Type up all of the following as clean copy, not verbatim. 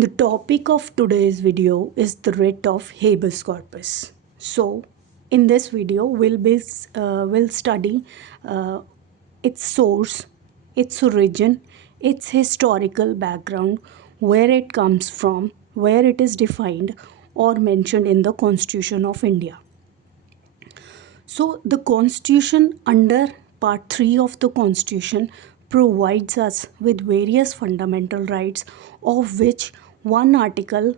The topic of today's video is the writ of habeas corpus. So, in this video, we'll study its source, its origin, its historical background, where it comes from, where it is defined or mentioned in the Constitution of India. So, the Constitution under Part 3 of the Constitution provides us with various fundamental rights, of which one article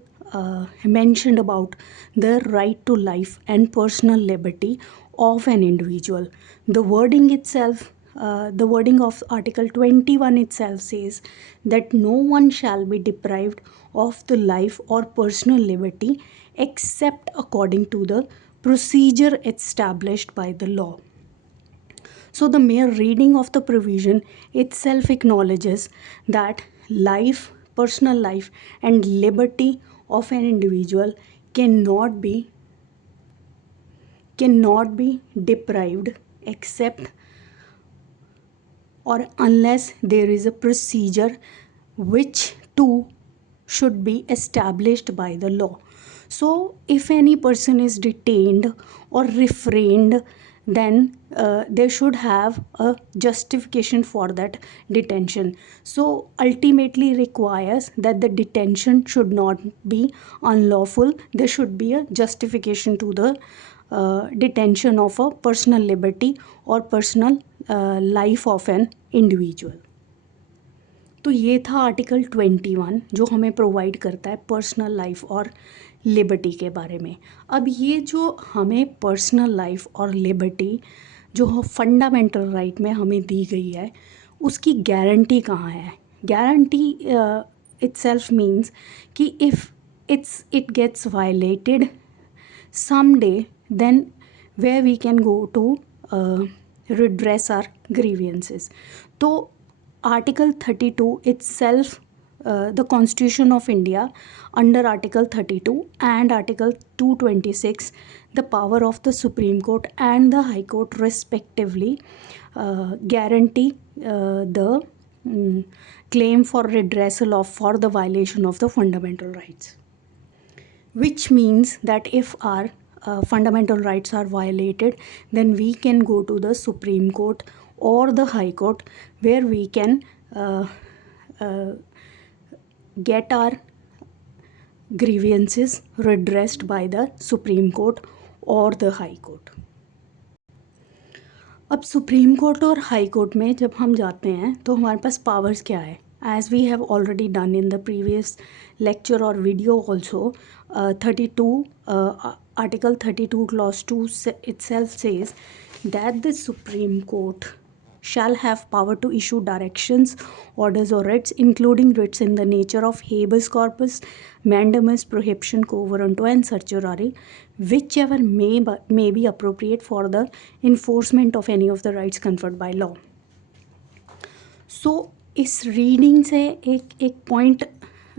mentioned about the right to life and personal liberty of an individual. The wording itself, the wording of Article 21 itself says that no one shall be deprived of the life or personal liberty except according to the procedure established by the law. So, the mere reading of the provision itself acknowledges that life, personal life, and liberty of an individual cannot be deprived except or unless there is a procedure which too should be established by the law. So, if any person is detained or refrained, then they should have a justification for that detention. So, ultimately requires that the detention should not be unlawful. There should be a justification to the detention of a personal liberty or personal life of an individual. तो ये था article 21 जो हमें provide करता है personal life और liberty के बारे में. अब ये जो हमें पर्सनल लाइफ और लिबर्टी जो फंडामेंटल राइट में हमें दी गई है उसकी गारंटी कहाँ है. गारंटी itself means कि if it gets violated someday, then where we can go to redress our grievances. तो Article 32 itself, the Constitution of India under Article 32 and Article 226, the power of the Supreme Court and the High Court respectively guarantee the claim for redressal for the violation of the fundamental rights, which means that if our fundamental rights are violated, then we can go to the Supreme Court or the High Court, where we can get our grievances redressed by the Supreme Court or the High Court. अब supreme court और high court में जब हम जाते हैं तो हमारे पास powers क्या है. As we have already done in the previous lecture or video also, 32 Article 32 Clause 2 itself says that the Supreme Court shall have power to issue directions, orders or writs, including writs in the nature of habeas corpus, mandamus, prohibition, quo warranto and certiorari, whichever may be appropriate for the enforcement of any of the rights conferred by law. So, इस reading से एक point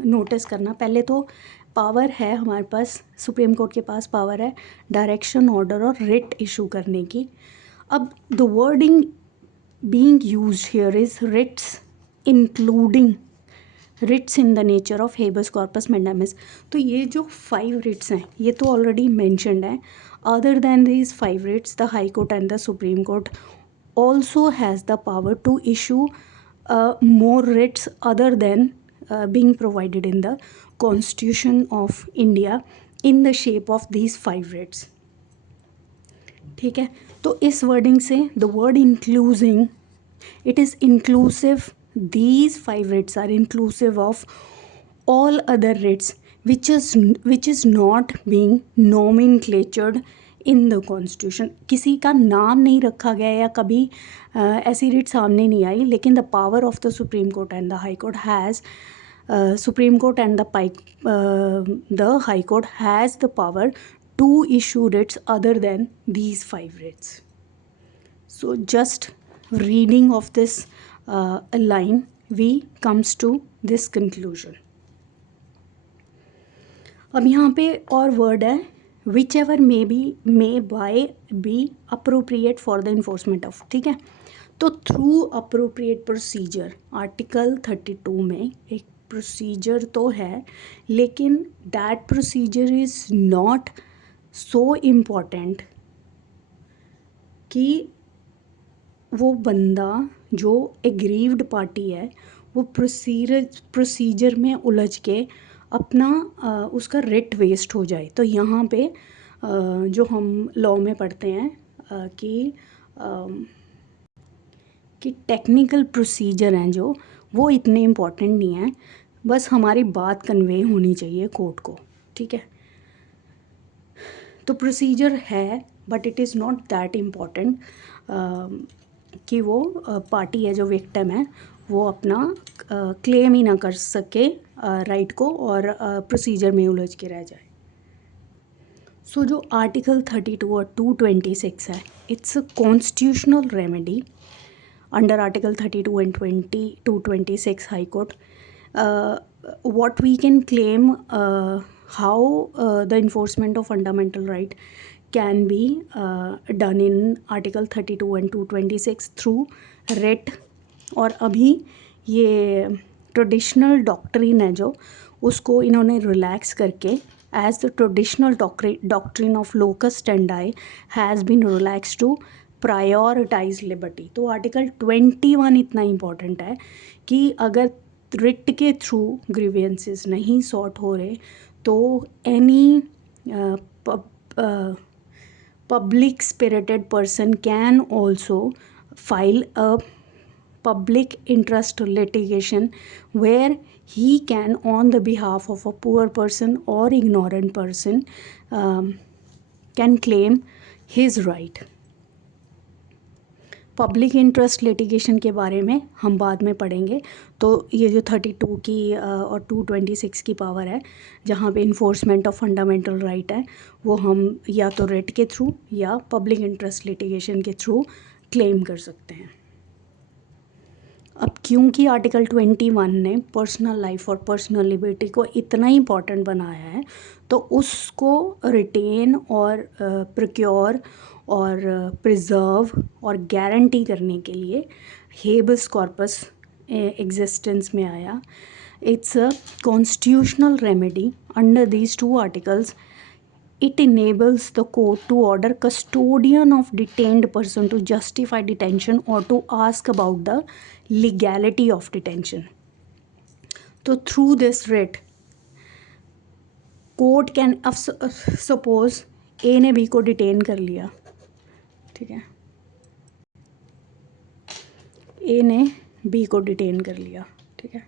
notice करना. पहले तो power है हमारे पास, supreme court के पास पावर है डायरेक्शन, ऑर्डर और रिट इशू करने की. अब the wording being used here is writs, including writs in the nature of habeas corpus mandamus. तो ये जो 5 रिट्स हैं ये तो ऑलरेडी मैंशनड है. Other than these 5 writs, the high court and the supreme court also has the power to issue more writs other than being provided in the Constitution of India in the shape of these 5 writs. ठीक है. तो इस wording से the word including, it is inclusive, these 5 writs are inclusive of all other writs which is not being nomenclatured in the constitution. किसी का नाम नहीं रखा गया या कभी ऐसी रीट सामने नहीं आई, लेकिन the power of the supreme court and the high court has supreme court and the high court has the power to issue writs other than these 5 writs. So just reading of this line we comes to this conclusion. अब यहाँ पे और word है whichever may be appropriate for the enforcement of. ठीक है. तो through appropriate procedure article 32 में एक प्रोसीजर तो है, लेकिन that procedure is not so important कि वो बंदा जो एग्रीव्ड पार्टी है वो प्रोसीजर में उलझ के अपना उसका रिट वेस्ट हो जाए। तो यहाँ पे जो हम लॉ में पढ़ते हैं कि टेक्निकल प्रोसीजर हैं जो वो इतने इम्पॉर्टेंट नहीं हैं, बस हमारी बात कन्वे होनी चाहिए कोर्ट को, ठीक है। तो प्रोसीजर है but it is not that important कि वो पार्टी है जो विक्टिम है वो अपना क्लेम ही ना कर सके राइट को और प्रोसीजर में उलझ के रह जाए। सो जो आर्टिकल 32 और 226 है, it's a constitutional remedy under Article 32 and 226 High Court. What we can claim how the enforcement of fundamental right can be done in Article 32 and 226 through writ, और अभी ये ट्रेडिशनल डॉक्ट्रिन है जो उसको इन्होंने रिलैक्स करके as the traditional doctrine of locus standi has been relax to prioritize liberty. तो article 21 इतना इम्पॉर्टेंट है कि अगर रिट के थ्रू ग्रीवियंसेस नहीं सॉर्ट हो रहे तो any public spirited person can also file a public interest litigation where he can on the behalf of a poor person or ignorant person can claim his right. Public interest litigation के बारे में हम बाद में पढ़ेंगे। तो ये जो 32 की और 226 की पावर है जहाँ पे इन्फोर्समेंट ऑफ फंडामेंटल राइट है वो हम या तो रिट के थ्रू या पब्लिक इंटरेस्ट लिटिगेशन के थ्रू क्लेम कर सकते हैं। अब क्योंकि आर्टिकल 21 ने पर्सनल लाइफ और पर्सनल लिबर्टी को इतना इम्पॉर्टेंट बनाया है तो उसको रिटेन और प्रिक्योर और प्रिजर्व और गारंटी करने के लिए हेबस कॉर्पस एग्जिस्टेंस में आया। It's a constitutional remedy under these two articles. It enables the court to order custodian of detained person to justify detention or to ask about the legality of detention. So through this writ, court can suppose A ने B को detain कर लिया, ठीक है, A ने B को detain कर लिया, ठीक है।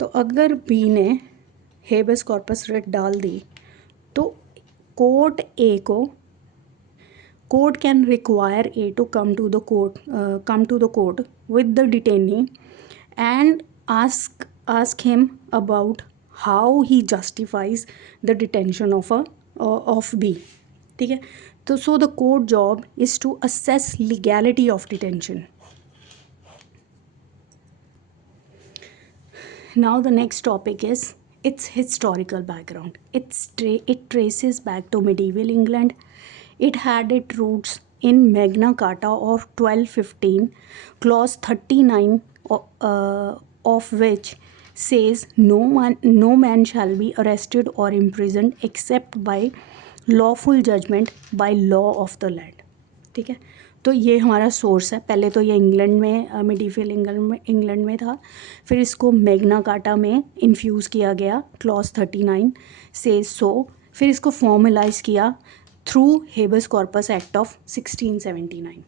तो अगर B ने हेबस कॉर्पस रिट डाल दी तो court can require A to come to the court with the detainee and ask him about how he justifies the detention of B, ठीक है। तो so the court job is to assess legality of detention. Now the next topic is its historical background. It traces back to medieval England. It had its roots in Magna Carta of 1215, clause 39 of which says no man shall be arrested or imprisoned except by lawful judgment by law of the land, ठीक है। तो ये हमारा source है। पहले तो ये England में मिडीवल इंग्लैंड में था, फिर इसको मैग्ना कार्टा में इन्फ्यूज़ किया गया क्लॉज 39 से फिर इसको फॉर्मलाइज किया through habeas corpus act of 1679.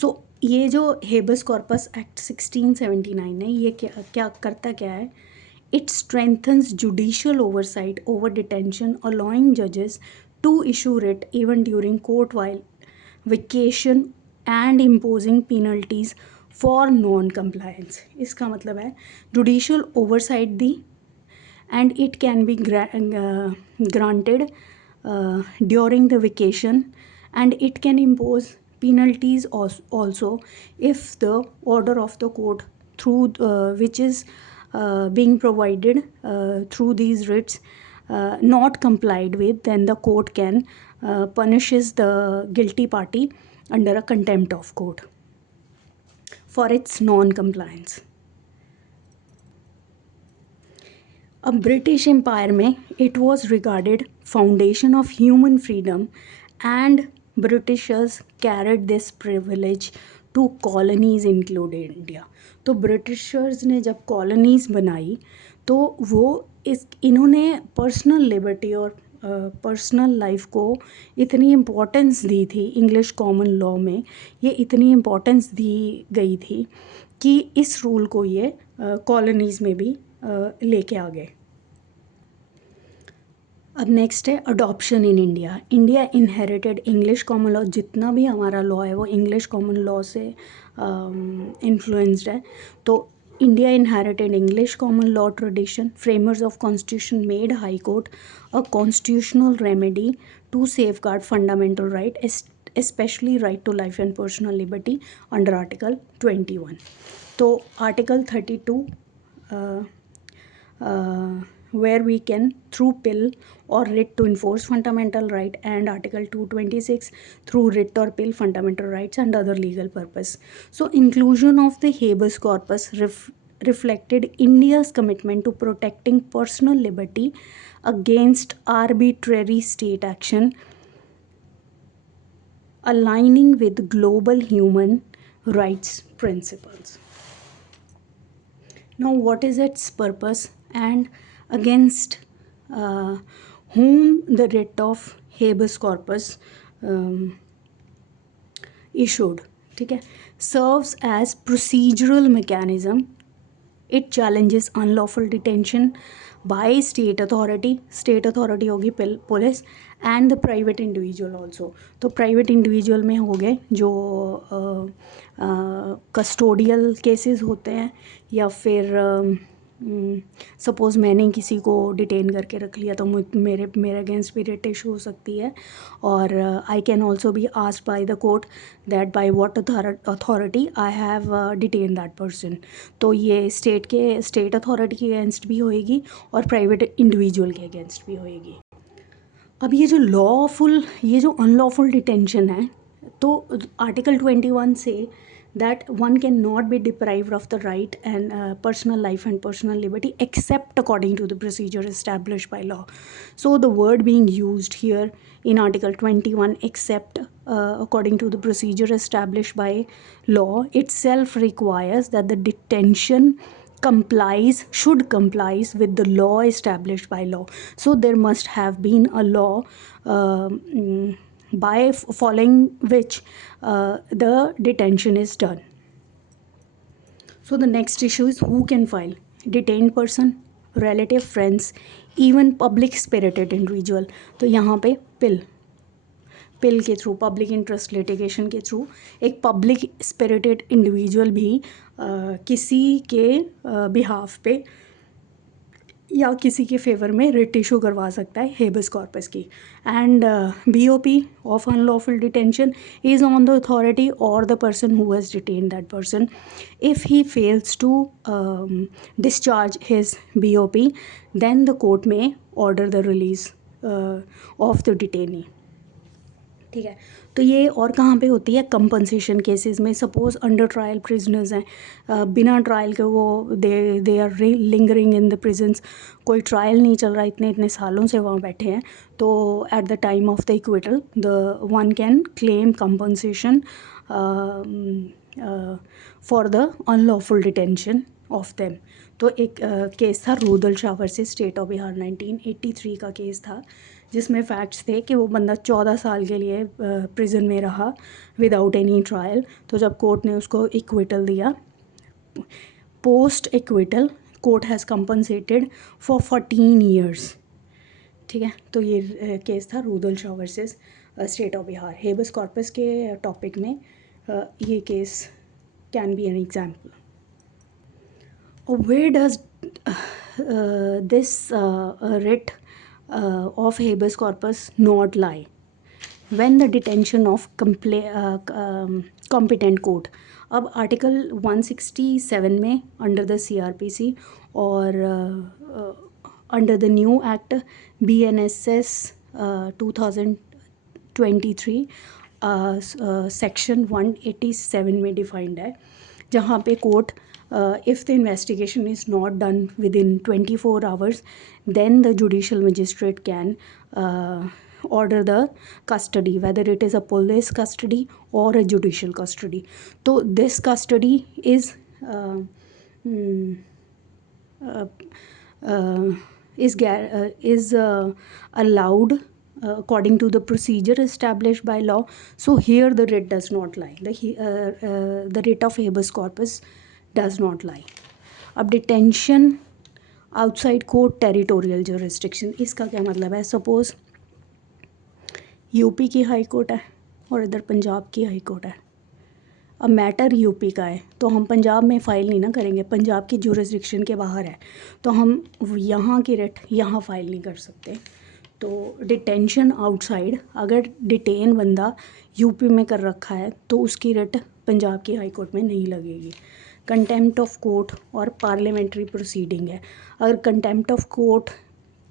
सो ये जो हेबस कॉर्पस एक्ट 1679 है ये क्या करता क्या है, it strengthens judicial oversight over detention allowing जजेस to issue writ even during court while vacation and imposing penalties for non compliance. इसका मतलब है जुडिशियल ओवरसाइट दी and it can be granted during the vacation and it can impose penalties also if the order of the court through which is being provided through these writs not complied with, then the court can punishes the guilty party under a contempt of court for its non-compliance. अब British Empire में it was regarded foundation of human freedom and Britishers carried this privilege to colonies included India. तो Britishers ने जब colonies बनाई तो वो इन्होंने personal liberty और पर्सनल लाइफ को इतनी इम्पोर्टेंस दी थी, इंग्लिश कॉमन लॉ में ये इतनी इम्पोर्टेंस दी गई थी कि इस रूल को ये कॉलोनीज़ में भी लेके आ गए। अब नेक्स्ट है adoption in India. India inherited English common law, जितना भी हमारा लॉ है वो इंग्लिश कॉमन लॉ से इन्फ्लुएंस्ड है। तो India inherited English common law tradition, framers of constitution made high court a constitutional remedy to safeguard fundamental right, especially right to life and personal liberty under Article 21. तो Article 32 where we can through pill or writ to enforce fundamental right, and Article 226 through writ or pill fundamental rights and other legal purpose. So inclusion of the habeas corpus reflected India's commitment to protecting personal liberty against arbitrary state action, aligning with global human rights principles. Now, what is its purpose and against whom the writ of habeas corpus issued? ठीक है, serves as procedural mechanism. It challenges unlawful detention by state authority होगी police, and the private individual also. तो private individual में हो गए जो custodial cases होते हैं, या फिर सपोज़ मैंने किसी को डिटेन करके रख लिया तो मेरे अगेंस्ट भी रिट इशू हो सकती है। और I can also be asked by the court that by what authority I have detain that person. तो ये स्टेट अथॉरिटी के अगेंस्ट भी होएगी और प्राइवेट इंडिविजुअल के अगेंस्ट भी होएगी। अब ये जो अनलॉफुल डिटेंशन है, तो आर्टिकल 21 से that one cannot be deprived of the right and personal life and personal liberty except according to the procedure established by law. So the word being used here in Article 21, except according to the procedure established by law, itself requires that the detention should complies with the law established by law. So there must have been a law by following which the detention is done. So the next issue is who can file. Detained person, relative, friends, even public spirited individual. तो यहाँ पे पिल के through, public interest litigation के through, एक public spirited individual भी किसी के behalf पे या किसी के फेवर में रिट इशू करवा सकता है हेबस कॉर्पस की। And BOP of unlawful detention is on the authority और the person who has detain that person. If he fails to discharge his BOP, then the court may order the release of the detainee. ठीक है, तो ये और कहाँ पे होती है? कंपनसेशन केसेस में। सपोज़ अंडर ट्रायल प्रिजनर्स हैं, बिना ट्रायल के वो they are lingering in the prisons, कोई ट्रायल नहीं चल रहा, इतने सालों से वहाँ बैठे हैं, तो at the time of the acquittal the one can claim compensation for the unlawful detention of them. तो एक केस था Rudal Shah versus state of Bihar, 1983 का केस था, जिसमें फैक्ट्स थे कि वो बंदा 14 साल के लिए प्रिजन में रहा विदाउट एनी ट्रायल। तो जब कोर्ट ने उसको इक्विटल दिया, post acquittal court has compensated for 14 years. ठीक है, तो ये केस था Rudal Shah versus state of Bihar. Habeas corpus के टॉपिक में ये case can be an example. Where does this writ of habeas corpus not lie? When the detention of competent court. अब article 167 में अंडर द CRPC और under the new act BNSS 2023 section 187 में defined है, जहाँ पे court if the investigation is not done within 24 hours, then the judicial magistrate can order the custody, whether it is a police custody or a judicial custody. So this custody is allowed according to the procedure established by law. So here the writ does not lie, the writ of habeas corpus does not lie. अब detention outside court territorial jurisdiction, इसका क्या मतलब है? Suppose UP की high court है और इधर पंजाब की हाई कोर्ट है। अब मैटर यूपी का है तो हम पंजाब में फ़ाइल नहीं ना करेंगे, पंजाब की जुरिस्डिक्शन के बाहर है तो हम यहाँ की रिट यहाँ फ़ाइल नहीं कर सकते। तो डिटेंशन आउटसाइड, अगर डिटेन बंदा यूपी में कर रखा है तो उसकी रिट पंजाब की हाई कोर्ट में नहीं लगेगी। कंटेम्प्ट ऑफ कोर्ट और पार्लियामेंट्री प्रोसीडिंग है। अगर कंटेम्प्ट ऑफ कोर्ट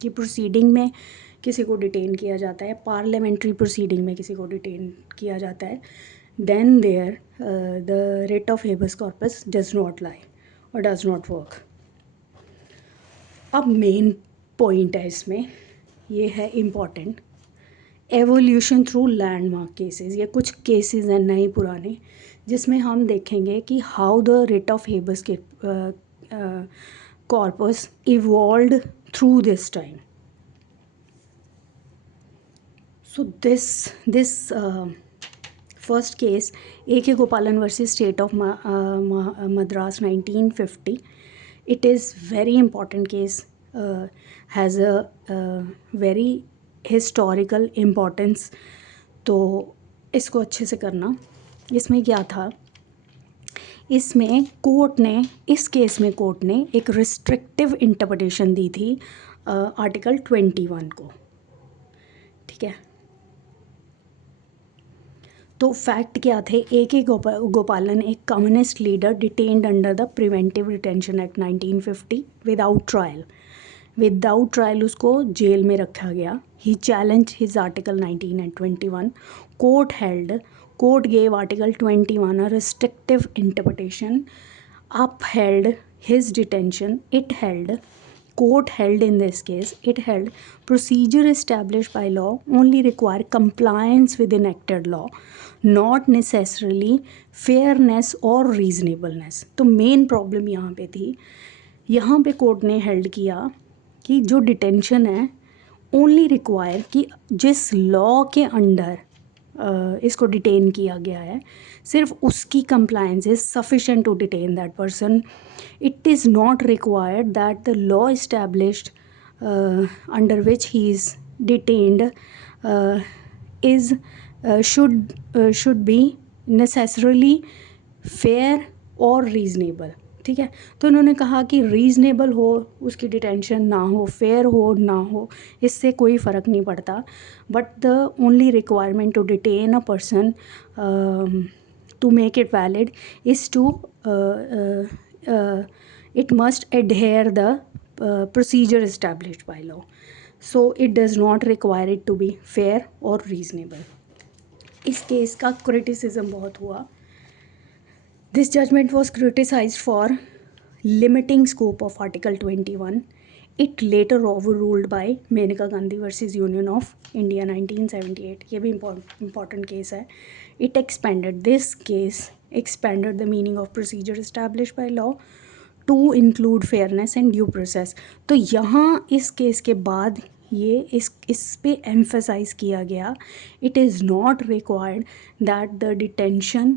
की प्रोसीडिंग में किसी को डिटेन किया जाता है, पार्लियामेंट्री प्रोसीडिंग में किसी को डिटेन किया जाता है, then there the writ of habeas corpus does not lie और डज नॉट वर्क। अब मेन पॉइंट है इसमें, ये है important, evolution through landmark cases. ये कुछ केसेस हैं नए पुराने जिसमें हम देखेंगे कि how the writ of habeas corpus evolved through this time. So this first case A.K. Gopalan versus State of Madras 1950. It is very important case, has a very historical importance, तो इसको अच्छे से करना। इसमें क्या था, इसमें कोर्ट ने, इस केस में कोर्ट ने एक रिस्ट्रिक्टिव इंटरप्रिटेशन दी थी आर्टिकल 21 को, ठीक है। तो फैक्ट क्या थे, A.K. गोपालन एक communist leader detained under the preventive detention act 1950 without trial उसको जेल में रखा गया। He challenge his article 19 and 21। Court gave article 21 a restrictive interpretation, upheld his detention. Court held in this case, it held procedure established by law only require compliance with enacted law, not necessarily fairness or reasonableness. तो main problem यहाँ पे थी, यहाँ पे court ने held किया कि जो डिटेंशन है ओनली रिक्वायर कि जिस लॉ के अंडर इसको डिटेन किया गया है सिर्फ उसकी compliance is sufficient to detain that person. It is not required that the law established under which he is detained is should be necessarily fair और रीजनेबल, ठीक है। तो उन्होंने कहा कि रीज़नेबल हो उसकी डिटेंशन, ना हो फेयर हो ना हो, इससे कोई फ़र्क नहीं पड़ता, but the only requirement to detain a person to make it valid is to it must adhere the procedure established by law, so it does not require it to be fair और reasonable. इस case का criticism बहुत हुआ। This judgment was criticized for limiting scope of Article 21. It later overruled by Menaka Gandhi versus Union of India 1978. ये भी important case है। This case expanded the meaning of procedure established by law to include fairness and due process. तो यहाँ इस case के बाद ये इस पे एम्फेसाइज किया गया, it is not required that the detention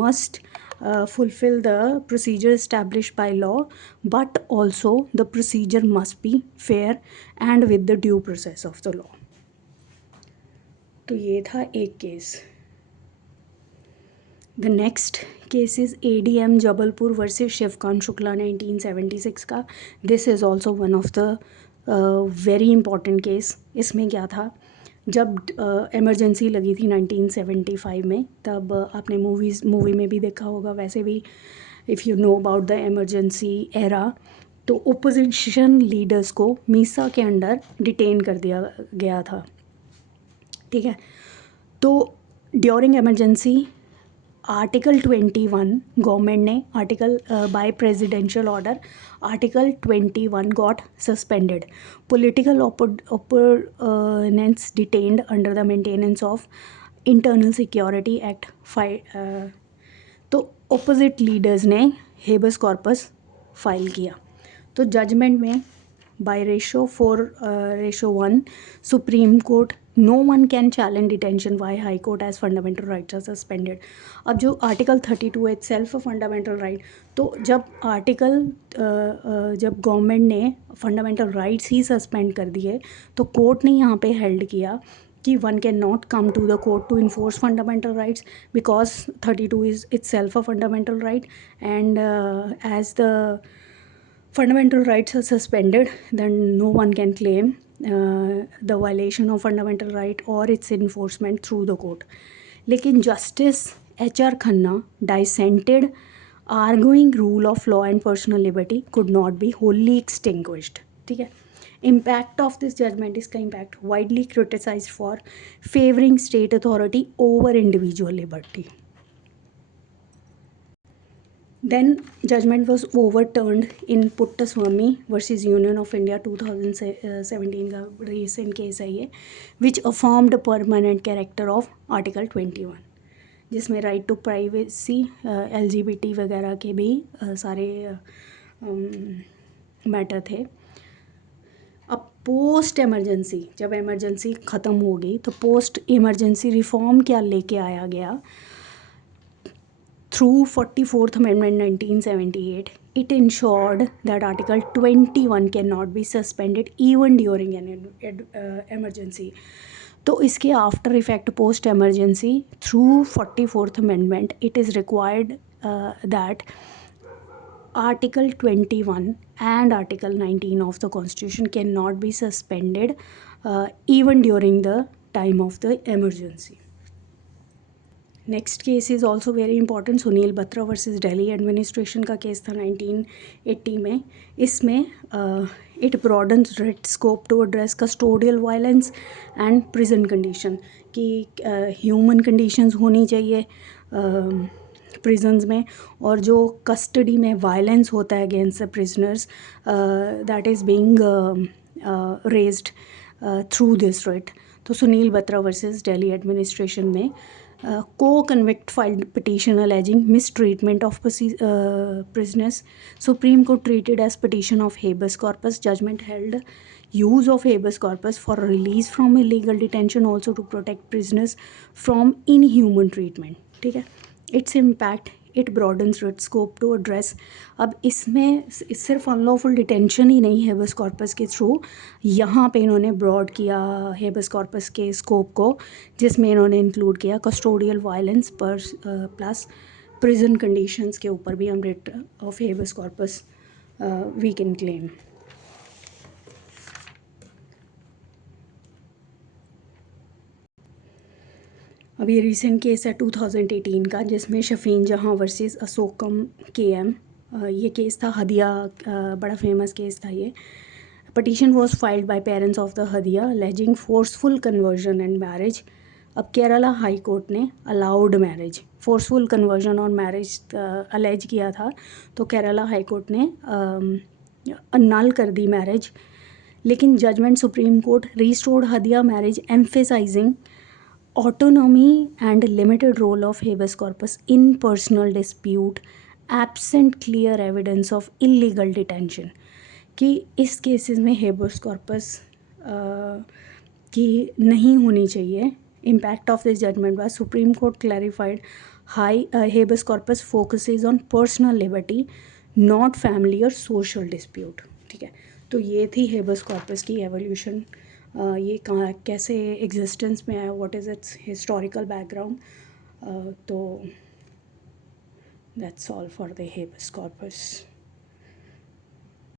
must fulfill the procedure established by law, but also the procedure must be fair and with the due process of the law. तो ये था एक case. The next case is ADM Jabalpur versus Shivkant Shukla 1976 का। This is also one of the very important case। इसमें क्या था, जब emergency लगी थी 1975 में, तब आपने मूवी में भी देखा होगा, वैसे भी if you know about the emergency era, तो ओपोजिशन लीडर्स को मीसा के अंडर डिटेन कर दिया गया था, ठीक है। तो ड्यूरिंग एमरजेंसी आर्टिकल 21 गवर्नमेंट ने article by presidential order article 21 got suspended, political opponents detained under the maintenance of internal security act 5। तो ऑपोजिट लीडर्स ने हेबस कॉर्पस फाइल किया। तो जजमेंट में by ratio 4:1 supreme court no one can challenge detention by high court as fundamental rights are suspended. अब जो article 32 itself fundamental right, तो जब जब गवर्नमेंट ने फंडामेंटल राइट्स ही सस्पेंड कर दिए तो कोर्ट ने यहाँ पे हेल्ड किया कि one cannot come to the court to enforce fundamental rights because 32 is itself a fundamental right, and as the fundamental rights are suspended then no one can claim the violation of fundamental right or its enforcement through the court. लेकिन justice HR Khanna dissented, arguing rule of law and personal liberty could not be wholly extinguished। ठीक है। Impact of this judgment, इसका impact widely criticized for favoring state authority over individual liberty। Then judgment was overturned in Puttaswamy versus Union of India 2017 का recent case है ये, which affirmed permanent character of Article 21, जिसमें right to privacy, LGBT वगैरह के भी सारे matter थे। अब पोस्ट एमरजेंसी, जब एमरजेंसी ख़त्म हो गई तो पोस्ट इमरजेंसी रिफॉर्म क्या लेके आया गया through 44th Amendment 1978। It ensured that Article 21 cannot be suspended even during an emergency। तो इसके after effect post emergency through 44th Amendment it is required that Article 21 and Article 19 of the Constitution cannot be suspended even during the time of the emergency। Next case is also very important, Sunil Batra versus Delhi administration का case था 1980 में। इसमें it broadens writ scope to address custodial violence and prison condition, कि human conditions होनी चाहिए prisons में, और जो कस्टडी में वायलेंस होता है against the prisoners that is being raised through this writ. तो सुनील बत्रा वर्सेस दिल्ली एडमिनिस्ट्रेशन में co-convict filed petition alleging mistreatment of prisoners. Supreme Court treated as petition of habeas corpus. Judgment held use of habeas corpus for release from illegal detention also to protect prisoners from inhuman treatment। ठीक है। Its impact, it broadens its scope to address। अब इसमें सिर्फ unlawful detention ही नहीं habeas corpus के through, यहाँ पे इन्होंने ब्रॉड किया हेबस कॉर्पस के स्कोप को, जिसमें इन्होंने इंक्लूड किया कस्टोडियल वायलेंस पर प्लस प्रिजन कंडीशंस के ऊपर भी हम writ of habeas corpus we can claim. अब ये रिसेंट केस है 2018 का, जिसमें शफीन जहां वर्सेस अशोकम KM। ये केस था हदिया, बड़ा फेमस केस था ये। Petition was filed by parents of the Hadiya alleging forceful conversion and marriage. अब केरला हाई कोर्ट ने अलाउड मैरिज, फोर्सफुल कन्वर्जन और मैरिज अलेज किया था, तो केरला हाई कोर्ट ने नल कर दी मैरिज। लेकिन judgement supreme court restored Hadiya marriage emphasizing autonomy and limited role of habeas corpus in personal dispute absent clear evidence of illegal detention। कि इस केसेस में habeas corpus की नहीं होनी चाहिए। Impact of this judgment was Supreme Court clarified habeas corpus focuses on personal liberty not family or social dispute। ठीक है। तो ये थी habeas corpus की एवोल्यूशन, ये कहाँ कैसे एग्जिस्टेंस में आया, what is its historical background. तो that's all for the habeas corpus.